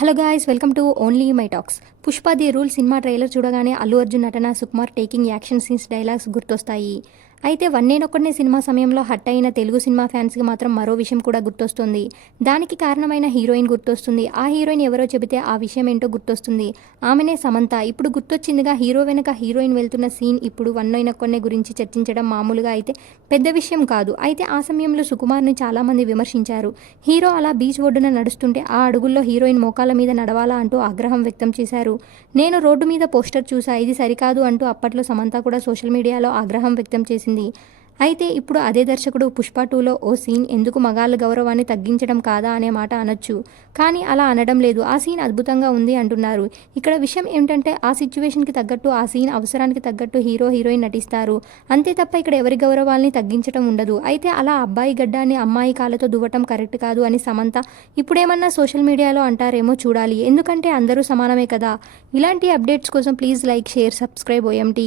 Hello guys, welcome to only my talks. Pushpa the rule cinema trailer చూడగానే అల్లు అర్జున్ నటన, Sukumar taking action scenes dialogues గుర్తొస్తాయి. అయితే వన్నేనొక్కడినే cinema సమయంలో hot అయిన తెలుగు సినిమా ఫ్యాన్స్కి మాత్రం మరో విషయం కూడా గుర్తొస్తుంది. దానికి కారణమైన హీరోయిన్ గుర్తొస్తుంది. ఆ హీరోయిన్ ఎవరో చెబితే ఆ విషయం ఏంటో గుర్తొస్తుంది. ఆమెనే సమంత. ఇప్పుడు గుర్తొచ్చిందిగా. హీరో వెనక హీరోయిన్ వెళ్తున్న సీన్. ఇప్పుడు వన్నేనొక్కడినే గురించి చర్చించడం మామూలుగా అయితే పెద్ద విషయం కాదు. అయితే ఆ సమయంలో సుకుమార్ని చాలామంది విమర్శించారు. హీరో అలా బీచ్ ఒడ్డున నడుస్తుంటే ఆ అడుగుల్లో హీరోయిన్ మోకాళ్ళ మీద నడవాలా అంటూ ఆగ్రహం వ్యక్తం చేశారు. నేను రోడ్డు మీద పోస్టర్ చూసా, ఇది సరికాదు అంటూ అప్పట్లో సమంత కూడా సోషల్ మీడియాలో ఆగ్రహం వ్యక్తం చేసింది. అయితే ఇప్పుడు అదే దర్శకుడు పుష్ప 2లో ఓ సీన్ ఎందుకు మగాళ్ళ గౌరవాన్ని తగ్గించడం కాదా అనే మాట అనొచ్చు. కానీ అలా అనడం లేదు. ఆ సీన్ అద్భుతంగా ఉంది అంటున్నారు. ఇక్కడ విషయం ఏమిటంటే ఆ సిచ్యువేషన్కి తగ్గట్టు, ఆ సీన్ అవసరానికి తగ్గట్టు హీరో హీరోయిన్ నటిస్తారు. అంతే తప్ప ఇక్కడ ఎవరి గౌరవాల్ని తగ్గించడం ఉండదు. అయితే అలా అబ్బాయి గడ్డాన్ని అమ్మాయి కాళ్ళతో దువ్వటం కరెక్ట్ కాదు అని సమంత ఇప్పుడేమన్నా సోషల్ మీడియాలో అంటారేమో చూడాలి. ఎందుకంటే అందరూ సమానమే కదా. ఇలాంటి అప్డేట్స్ కోసం please like, share, subscribe OMT.